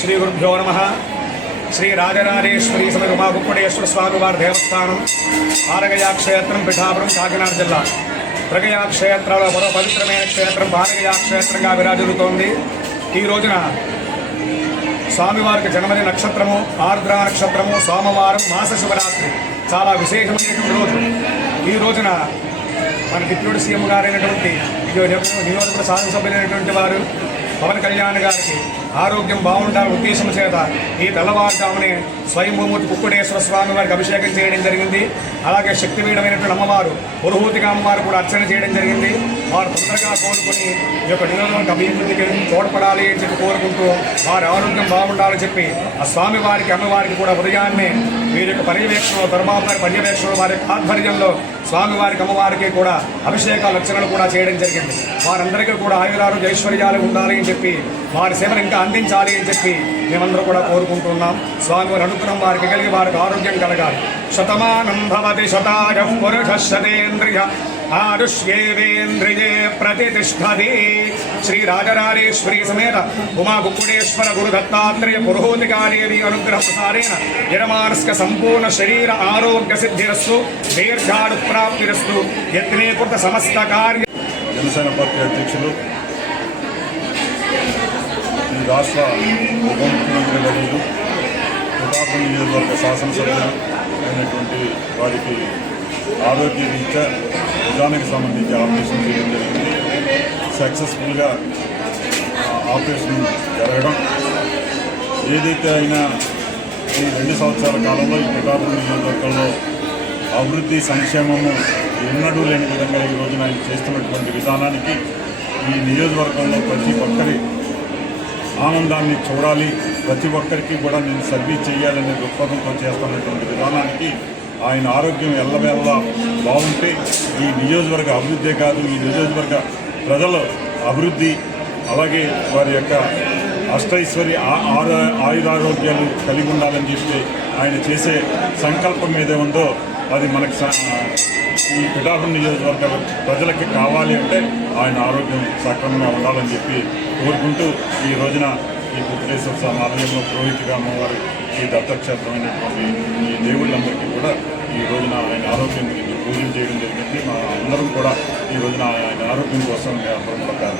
శ్రీ గురుభ్యో నమః. శ్రీ రాజరాజేశ్వరి సమేత ఉమాగుప్పడేశ్వర స్వామి వారి దేవస్థానం పారగయా క్షేత్రం పిఠాపురం కాకినాడ జిల్లా. ప్రగయా క్షేత్రంలో మరో పవిత్రమైన క్షేత్రం పారగయా క్షేత్రంగా విరాజిల్లుతోంది. ఈ రోజున స్వామివారికి జన్మదిన నక్షత్రము ఆర్ద్ర నక్షత్రము, సోమవారం, మాస శివరాత్రి, చాలా విశేషమైనటువంటి రోజు. ఈ రోజున మన డిప్యూటీ సీఎం గారైనటువంటి నియోజకవర్గ శాసనసభ్యులైనటువంటి వారు పవన్ కళ్యాణ్ గారికి ఆరోగ్యం బాగుండాలని ఉద్దేశం చేత ఈ తెల్లవారుజామునే స్వయంభూమూర్తి కుక్కుడేశ్వర స్వామి వారికి అభిషేకం చేయడం జరిగింది. అలాగే శక్తిపీఠమైనటువంటి అమ్మవారు పురుహూతిగా అమ్మవారు కూడా అర్చన చేయడం జరిగింది. వారు తొందరగా కోరుకుని ఈ యొక్క నియోజకవర్గ అభివృద్ధికి తోడ్పడాలి అని చెప్పి కోరుకుంటూ వారి ఆరోగ్యం బాగుండాలని చెప్పి ఆ స్వామి వారికి అమ్మవారికి కూడా ఉదయాన్నే వీరి యొక్క పర్యవేక్షణలో ధర్మాపారి పర్యవేక్షణలో వారి ఆధ్వర్యంలో స్వామివారికి అమ్మవారికి కూడా అభిషేకాలు అర్చనలు కూడా చేయడం జరిగింది. వారందరికీ కూడా ఆయురారోగ్య ఐశ్వర్యాలు ఉండాలి అని చెప్పి వారి సేవలు ఇంకా అందించాలి అని చెప్పి మేమందరూ కూడా కోరుకుంటున్నాం. స్వామివారి అనుగ్రహం వారికి కలిగి వారికి ఆరోగ్యం కలగాలి. శతమానం భవతి శతాయః పురుషః శతేంద్రియ ఆయుష్యేవేంద్రియే ప్రతిష్టతి. శ్రీ రాజరాజేశ్వరి సమేత ఉమా గుక్కుడేశ్వర గురు దత్తాత్రేయ పురోహితకార్యేవి అనుగ్రహ ప్రసారేణ యజమానస్క సంపూర్ణ శరీర ఆరోగ్య సిద్ధిరస్తు దీర్ఘాడు ప్రాప్తిరస్తు. యత్నే కృత సమస్త కార్య. జనసేన పార్టీ అధ్యక్షులు, ఈ రాష్ట్ర ఉప ముఖ్యమంత్రి వర్యులు, పిఠాపురం నియోజకవర్గ శాసనసభ్యులు అయినటువంటి వారికి ఆరోగ్య రీత్యా నిజానికి సంబంధించి ఆపరేషన్ చేయడం జరిగింది. సక్సెస్ఫుల్గా ఆపరేషన్ జరగడం, ఏదైతే అయినా ఈ 2 సంవత్సరాల కాలంలో ఈ పిఠాపురం నియోజకవర్గంలో అభివృద్ధి సంక్షేమము ఎన్నడూ లేని విధంగా ఈ రోజున ఆయన చేస్తున్నటువంటి విధానానికి ఈ నియోజకవర్గంలో ప్రతి ఒక్కరి ఆనందాన్ని చూడాలి, ప్రతి ఒక్కరికి కూడా నేను సర్వీస్ చేయాలనే దృక్పథంతో చేస్తున్నటువంటి విధానానికి ఆయన ఆరోగ్యం ఎల్లవేళలా బాగుంటే ఈ నియోజకవర్గ అభివృద్ధే కాదు, ఈ నియోజకవర్గ ప్రజల అభివృద్ధి, అలాగే వారి యొక్క అష్టైశ్వర్య ఆయురారోగ్యాలు కలిగి ఉండాలని చెప్పి ఆయన చేసే సంకల్పం ఏదే ఉందో అది మనకి ఈ పిఠాపురం నియోజకవర్గ ప్రజలకి కావాలి అంటే ఆయన ఆరోగ్యం సక్రమంగా ఉండాలని చెప్పి కోరుకుంటూ ఈ రోజున ఈ కుక్కుడేశ్వర స్వామి ఆలయంలో పురోహితిగా అమ్మవారు ఈ దత్తక్షేత్రమైనటువంటి ఈ దేవుళ్ళందరికీ కూడా ఈ రోజున ఆయన ఆరోగ్యం గురించి పూజలు చేయడం జరిగింది. మా అందరం కూడా ఈ రోజున ఆయన ఆరోగ్యం కోసం అందరం కూడా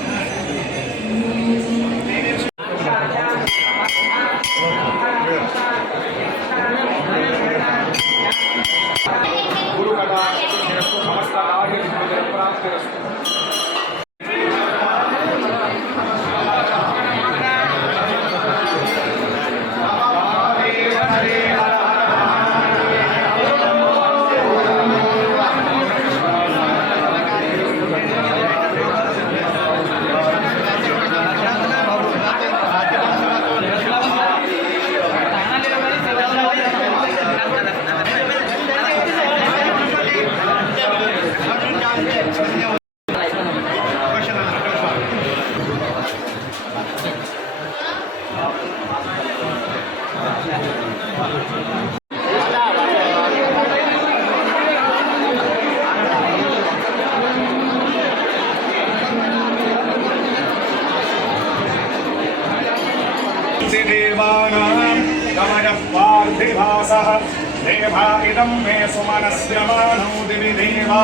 देवा इदं मे सुमनस्य मानो दिवि देवा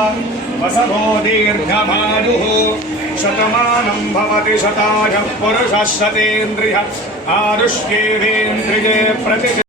वसवो दीर्घमायुः शतमानं भवति शतायः पुरुषः शतेन्द्रियः आयुष्येवेन्द्रिये प्रति